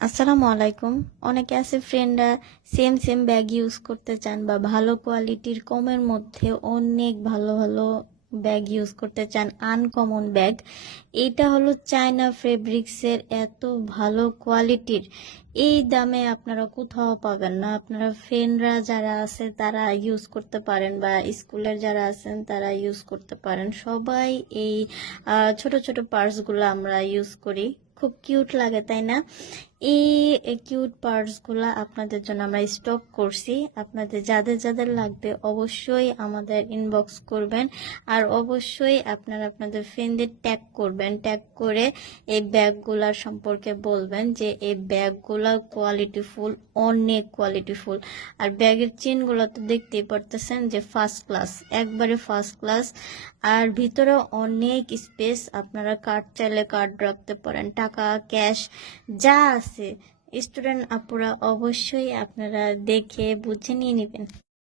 আসসালামু আলাইকুম। অনেকে আছে ফ্রেন্ডরা সেম সেম ব্যাগ ইউজ করতে চান বা ভালো কোয়ালিটির কমের মধ্যে অনেক ভালো ভালো ব্যাগ ইউজ করতে চান, আনকমন ব্যাগ। এইটা হলো চায়না ফেব্রিক্সের এত ভালো কোয়ালিটির, এই দামে আপনারা কোথাও পাবেন না। আপনারা ফ্রেন্ডরা যারা আছে তারা ইউজ করতে পারেন বা স্কুলের যারা আছেন তারা ইউজ করতে পারেন। সবাই এই ছোট ছোট পার্টসগুলো আমরা ইউজ করি, খুব কিউট লাগে তাই না? এই কিউট পার্টসগুলো আপনাদের জন্য আমরা স্টক করছি। আপনাদের যাদের যাদের লাগবে অবশ্যই আমাদের ইনবক্স করবেন, আর অবশ্যই আপনারা আপনাদের ফ্রেন্ডদের ট্যাগ করবেন। ট্যাগ করে এই ব্যাগগুলার সম্পর্কে বলবেন যে এই ব্যাগগুলা কোয়ালিটিফুল, অনেক কোয়ালিটিফুল। আর ব্যাগের চেনগুলো তো দেখতেই পারতেছেন যে ফার্স্ট ক্লাস, একবারে ফার্স্ট ক্লাস। আর ভিতরে অনেক স্পেস, আপনারা কার্ড চাইলে কার্ড রাখতে পারেন, টাকা ক্যাশ যা আছে। স্টুডেন্ট আপুরা অবশ্যই আপনারা দেখে বুঝে নিয়ে নেবেন।